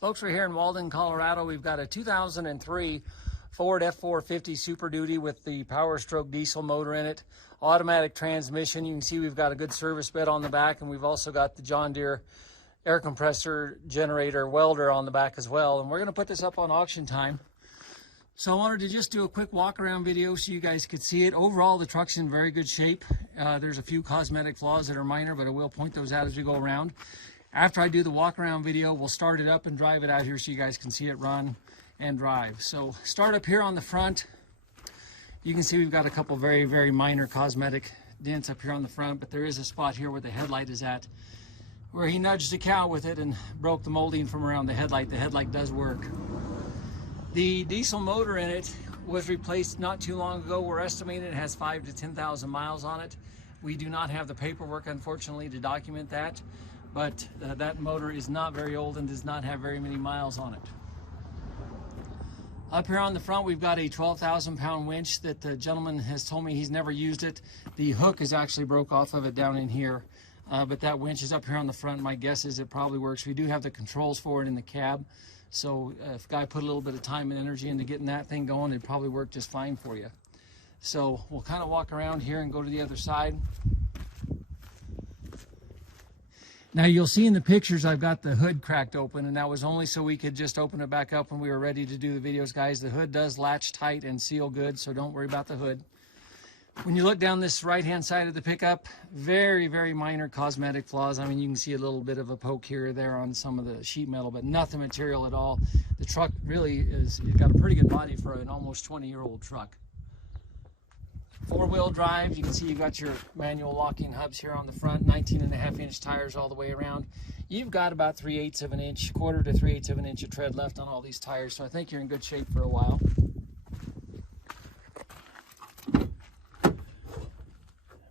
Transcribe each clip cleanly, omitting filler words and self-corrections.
Folks, we're here in Walden, Colorado. We've got a 2003 Ford F450 Super Duty with the Power Stroke diesel motor in it. Automatic transmission. You can see we've got a good service bed on the back, and we've also got the John Deere air compressor generator welder on the back as well. And we're going to put this up on auction time. So I wanted to just do a quick walk around video so you guys could see it. Overall, the truck's in very good shape. There's a few cosmetic flaws that are minor, but I will point those out as we go around. After I do the walk around video, we'll start it up and drive it out here so you guys can see it run and drive. So start up here on the front. You can see we've got a couple very, very minor cosmetic dents up here on the front, but there is a spot here where the headlight is at, where he nudged the cow with it and broke the molding from around the headlight. The headlight does work. The diesel motor in it was replaced not too long ago. We're estimating it has 5,000 to 10,000 miles on it. We do not have the paperwork, unfortunately, to document that. But that motor is not very old and does not have very many miles on it. Up here on the front, we've got a 12,000-pound winch that the gentleman has told me he's never used it. The hook is actually broke off of it down in here, but that winch is up here on the front. My guess is it probably works. We do have the controls for it in the cab, so if a guy put a little bit of time and energy into getting that thing going, it'd probably work just fine for you. So we'll kind of walk around here and go to the other side. Now you'll see in the pictures I've got the hood cracked open, and that was only so we could just open it back up when we were ready to do the videos, guys. The hood does latch tight and seal good, so don't worry about the hood. When you look down this right-hand side of the pickup, very, very minor cosmetic flaws. I mean, you can see a little bit of a poke here or there on some of the sheet metal, but nothing material at all. The truck really is, it's got a pretty good body for an almost 20-year-old truck. Four-wheel drive. You can see you've got your manual locking hubs here on the front, 19.5-inch tires all the way around. You've got about 3/8 of an inch, quarter to 3/8 of an inch of tread left on all these tires, so I think you're in good shape for a while.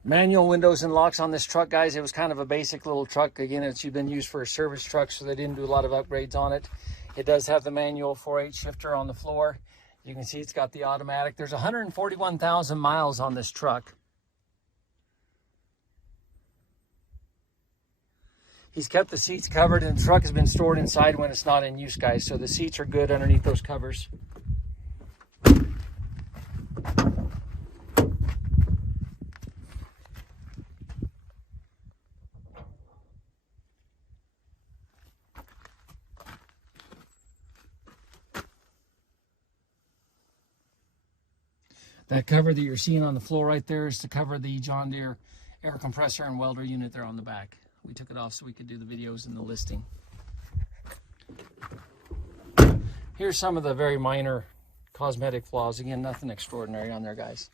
Manual windows and locks on this truck, guys. It was kind of a basic little truck. Again, it's been used for a service truck, so they didn't do a lot of upgrades on it. It does have the manual 4/8 shifter on the floor. You can see it's got the automatic. There's 141,000 miles on this truck. He's kept the seats covered, and the truck has been stored inside when it's not in use, guys. So the seats are good underneath those covers. That cover that you're seeing on the floor right there is to cover the John Deere air compressor and welder unit there on the back. We took it off so we could do the videos and the listing. Here's some of the very minor cosmetic flaws. Again, nothing extraordinary on there, guys.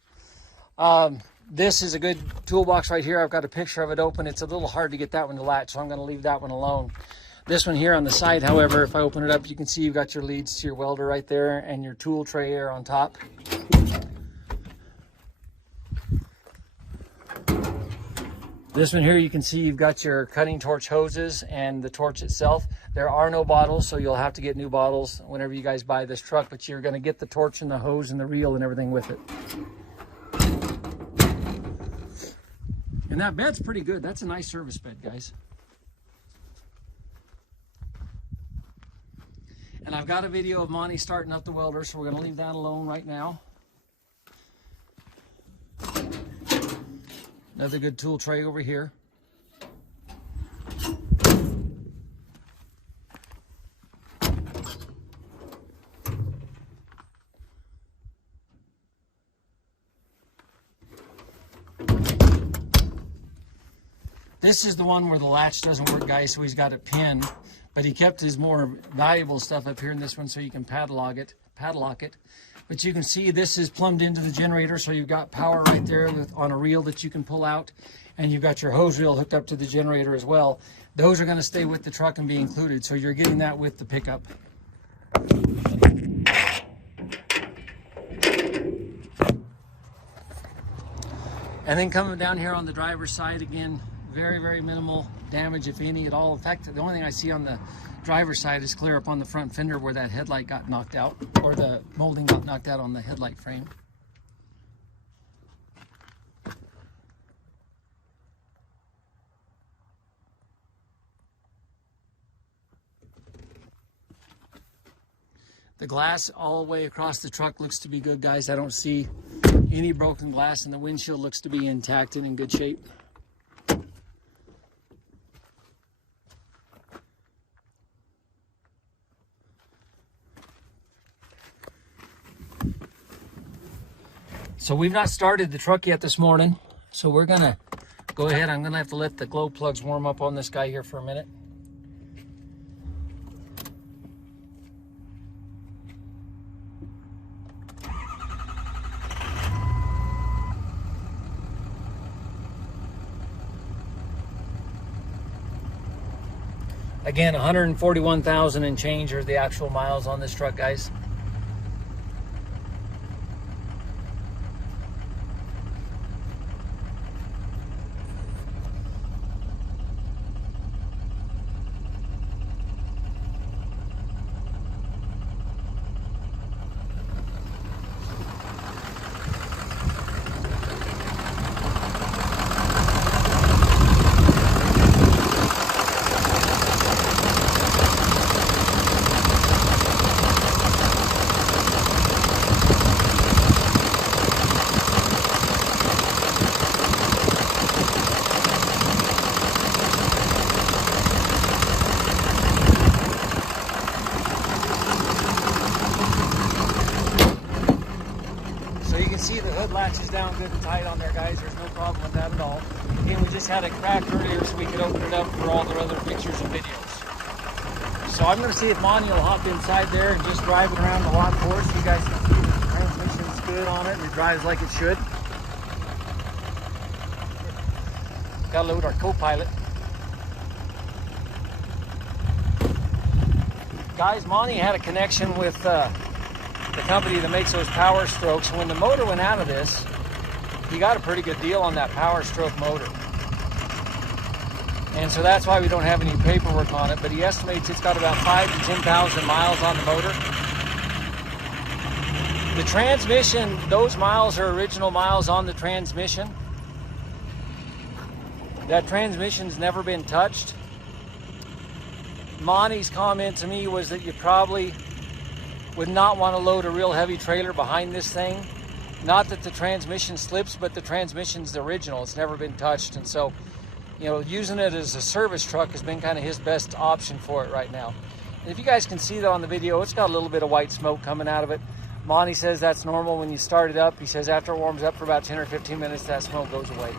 This is a good toolbox right here. I've got a picture of it open. It's a little hard to get that one to latch, so I'm going to leave that one alone. This one here on the side, however, if I open it up, you can see you've got your leads to your welder right there and your tool tray here on top. This one here, you can see you've got your cutting torch hoses and the torch itself. There are no bottles, so you'll have to get new bottles whenever you guys buy this truck, but you're going to get the torch and the hose and the reel and everything with it. And that bed's pretty good. That's a nice service bed, guys. And I've got a video of Monty starting up the welder, so we're going to leave that alone right now. Another good tool tray over here. This is the one where the latch doesn't work, guys, so he's got it pinned. But he kept his more valuable stuff up here in this one so you can padlock it. But you can see this is plumbed into the generator, so you've got power right there on a reel that you can pull out, and you've got your hose reel hooked up to the generator as well. Those are going to stay with the truck and be included, so you're getting that with the pickup. And then coming down here on the driver's side, again, very, very minimal damage, if any at all. In fact, the only thing I see on the driver's side is clear up on the front fender where that headlight got knocked out, or the molding got knocked out on the headlight frame. The glass all the way across the truck looks to be good, guys. I don't see any broken glass, and the windshield looks to be intact and in good shape. So we've not started the truck yet this morning, so we're gonna go ahead. I'm gonna have to let the glow plugs warm up on this guy here for a minute. Again, 141,000 and change are the actual miles on this truck, guys. See the hood latches down good and tight on there, guys. There's no problem with that at all. Again, we just had a crack earlier so we could open it up for all the other pictures and videos. So I'm going to see if Monty will hop inside there and just drive it around the lot for us. You guys can see the transmission's good on it and it drives like it should. Got to load our co-pilot. Guys, Monty had a connection with the company that makes those Power Strokes. When the motor went out of this, he got a pretty good deal on that Power Stroke motor. And so that's why we don't have any paperwork on it, but he estimates it's got about 5,000 to 10,000 miles on the motor. The transmission, those miles are original miles on the transmission. That transmission's never been touched. Monty's comment to me was that you probably would not want to load a real heavy trailer behind this thing. Not that the transmission slips, but the transmission's the original. It's never been touched. And so, you know, using it as a service truck has been kind of his best option for it right now. And if you guys can see that on the video, it's got a little bit of white smoke coming out of it. Monty says that's normal when you start it up. He says after it warms up for about 10 or 15 minutes, that smoke goes away.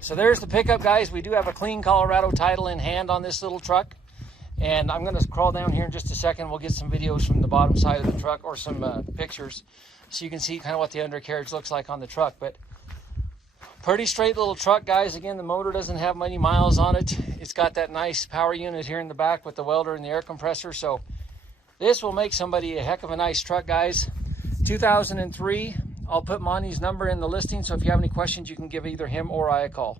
So there's the pickup, guys. We do have a clean Colorado title in hand on this little truck. And I'm going to crawl down here in just a second. We'll get some videos from the bottom side of the truck, or some pictures, so you can see kind of what the undercarriage looks like on the truck. But pretty straight little truck, guys. Again, the motor doesn't have many miles on it. It's got that nice power unit here in the back with the welder and the air compressor. So this will make somebody a heck of a nice truck, guys. 2003. I'll put Monty's number in the listing, so if you have any questions, you can give either him or I a call.